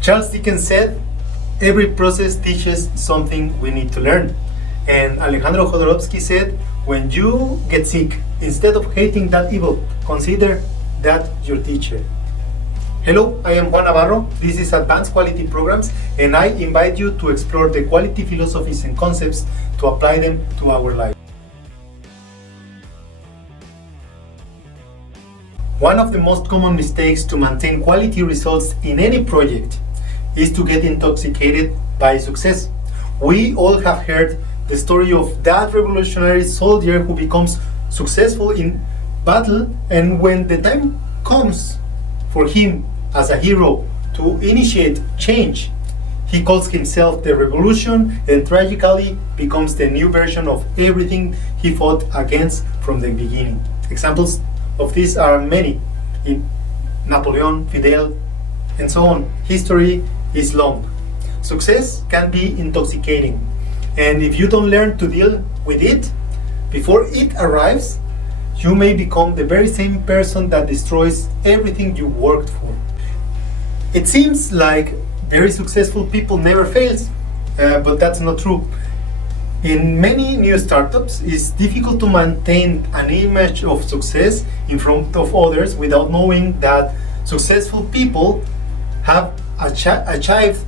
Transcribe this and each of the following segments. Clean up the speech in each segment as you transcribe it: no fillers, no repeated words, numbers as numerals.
Charles Dickens said, every process teaches something we need to learn. And Alejandro Jodorowsky said, when you get sick, instead of hating that evil, consider that your teacher. Hello, I am Juan Navarro. This is Advanced Quality Programs, and I invite you to explore the quality philosophies and concepts to apply them to our life. One of the most common mistakes to maintain quality results in any project is to get intoxicated by success. We all have heard the story of that revolutionary soldier who becomes successful in battle, and when the time comes for him as a hero to initiate change, he calls himself the revolution and tragically becomes the new version of everything he fought against from the beginning. Examples of these are many: in Napoleon, Fidel, and so on. History is long. Success can be intoxicating, and if you don't learn to deal with it before it arrives, you may become the very same person that destroys everything you worked for. It seems like very successful people never fails, but that's not true. In many new startups, it's difficult to maintain an image of success in front of others without knowing that successful people have achieved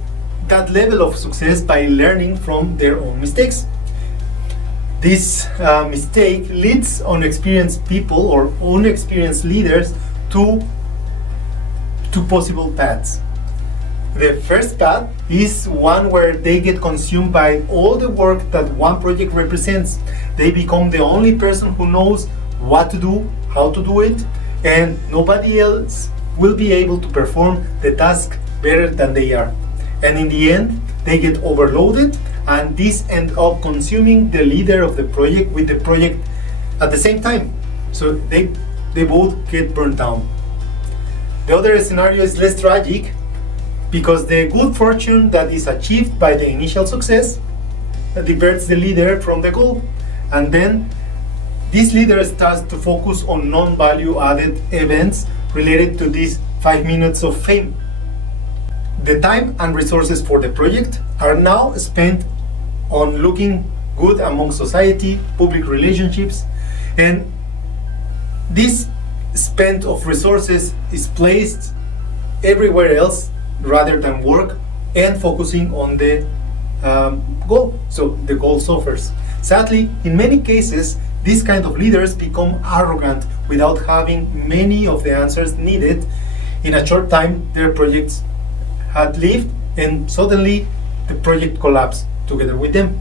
that level of success by learning from their own mistakes. This mistake leads unexperienced people or unexperienced leaders to two possible paths. The first path is one where they get consumed by all the work that one project represents. They become the only person who knows what to do, how to do it, and nobody else will be able to perform the task better than they are. And in the end, they get overloaded, and this ends up consuming the leader of the project with the project at the same time. So they both get burned down. The other scenario is less tragic, because the good fortune that is achieved by the initial success diverts the leader from the goal, and then this leader starts to focus on non-value added events related to these 5 minutes of fame. The time and resources for the project are now spent on looking good among society, public relationships, and this spend of resources is placed everywhere else rather than work and focusing on the goal. So the goal suffers. Sadly, in many cases, these kind of leaders become arrogant without having many of the answers needed. In a short time, their projects had lived, and suddenly the project collapsed together with them.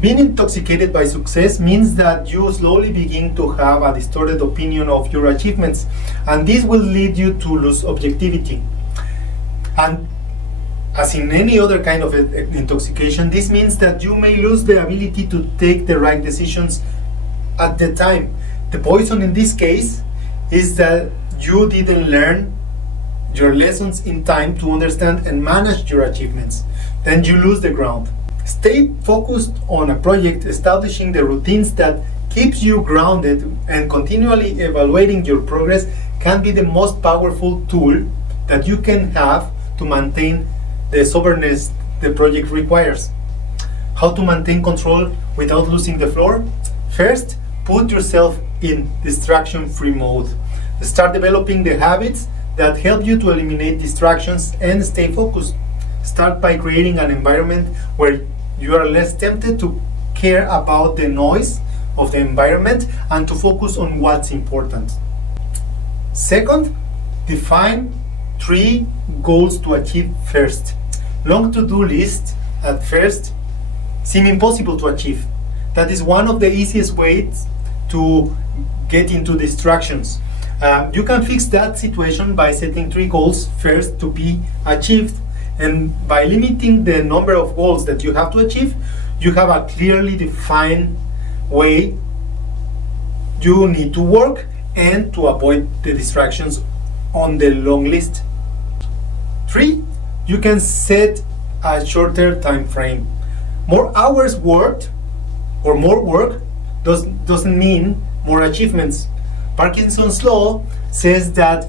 Being intoxicated by success means that you slowly begin to have a distorted opinion of your achievements, and this will lead you to lose objectivity. And as in any other kind of intoxication, this means that you may lose the ability to take the right decisions at the time. The poison in this case is that you didn't learn your lessons in time to understand and manage your achievements. Then you lose the ground. Stay focused on a project, establishing the routines that keeps you grounded, and continually evaluating your progress can be the most powerful tool that you can have to maintain the soberness the project requires. How to maintain control without losing the floor? First, put yourself in distraction-free mode. Start developing the habits that help you to eliminate distractions and stay focused. Start by creating an environment where you are less tempted to care about the noise of the environment and to focus on what's important. Second, define 3 goals to achieve first. Long to-do lists at first seem impossible to achieve. That is one of the easiest ways to get into distractions. You can fix that situation by setting 3 goals first to be achieved, and by limiting the number of goals that you have to achieve, you have a clearly defined way you need to work and to avoid the distractions on the long list. 3, you can set a shorter time frame. More hours worked or more work doesn't mean more achievements. Parkinson's law says that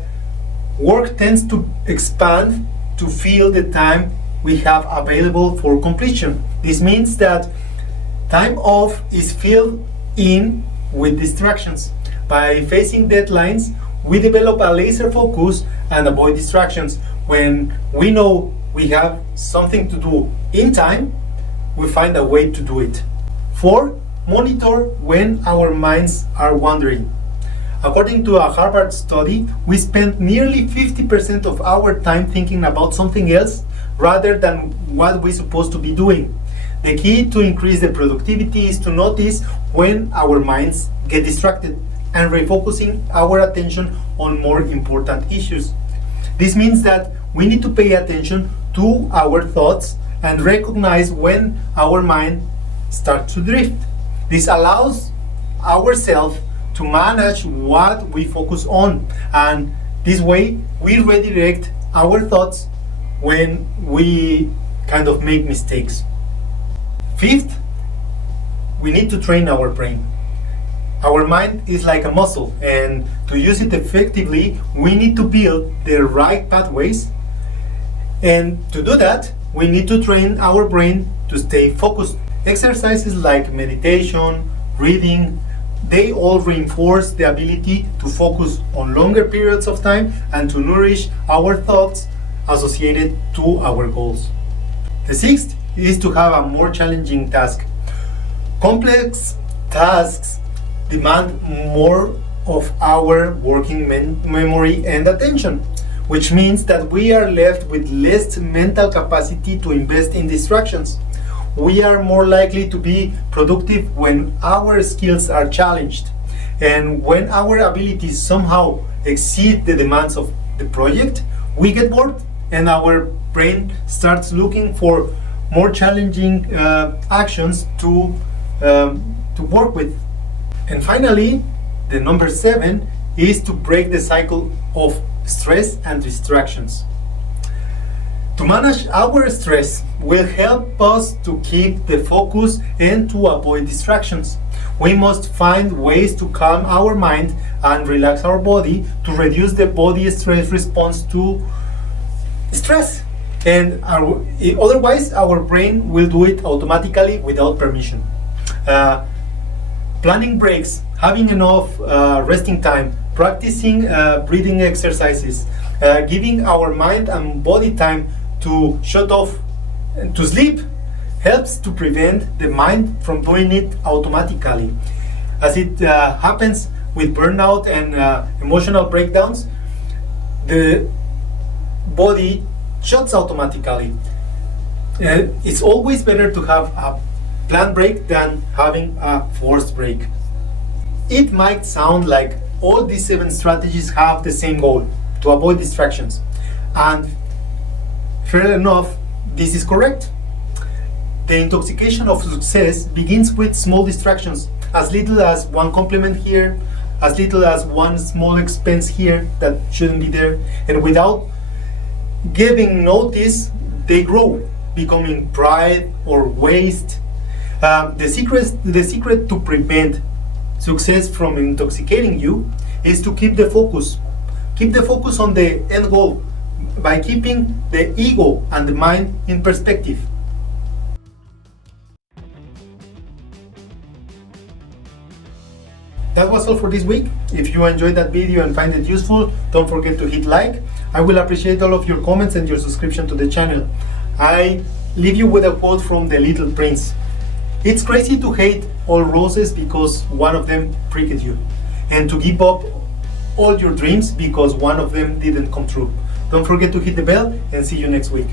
work tends to expand to fill the time we have available for completion. This means that time off is filled in with distractions. By facing deadlines, we develop a laser focus and avoid distractions. When we know we have something to do in time, we find a way to do it. 4. Monitor when our minds are wandering. According to a Harvard study, we spend nearly 50% of our time thinking about something else rather than what we're supposed to be doing. The key to increase the productivity is to notice when our minds get distracted and refocusing our attention on more important issues. This means that we need to pay attention to our thoughts and recognize when our mind starts to drift. This allows ourselves to manage what we focus on, and this way we redirect our thoughts when we kind of make mistakes. 5th, we need to train our brain. Our mind is like a muscle, and to use it effectively, we need to build the right pathways. And to do that, we need to train our brain to stay focused. Exercises like meditation, reading, they all reinforce the ability to focus on longer periods of time and to nourish our thoughts associated to our goals. The 6th is to have a more challenging task. Complex tasks demand more of our working memory and attention, which means that we are left with less mental capacity to invest in distractions. We are more likely to be productive when our skills are challenged, and when our abilities somehow exceed the demands of the project, we get bored and our brain starts looking for more challenging actions to work with. And finally, the number 7 is to break the cycle of stress and distractions. To manage our stress will help us to keep the focus and to avoid distractions. We must find ways to calm our mind and relax our body to reduce the body stress response to stress. And otherwise, our brain will do it automatically without permission. Planning breaks, having enough resting time, practicing breathing exercises, giving our mind and body time to shut off and to sleep helps to prevent the mind from doing it automatically. As it happens with burnout and emotional breakdowns, the body shuts automatically. It's always better to have a planned break than having a forced break. It might sound like all these 7 strategies have the same goal, to avoid distractions. And fair enough, this is correct. The intoxication of success begins with small distractions, as little as one compliment here, as little as one small expense here that shouldn't be there, and without giving notice, they grow, becoming pride or waste. The secret to prevent success from intoxicating you is to keep the focus. Keep the focus on the end goal by keeping the ego and the mind in perspective. That was all for this week. If you enjoyed that video and find it useful, don't forget to hit like. I will appreciate all of your comments and your subscription to the channel. I leave you with a quote from The Little Prince. It's crazy to hate all roses because one of them pricked you, and to give up all your dreams because one of them didn't come true. Don't forget to hit the bell, and see you next week.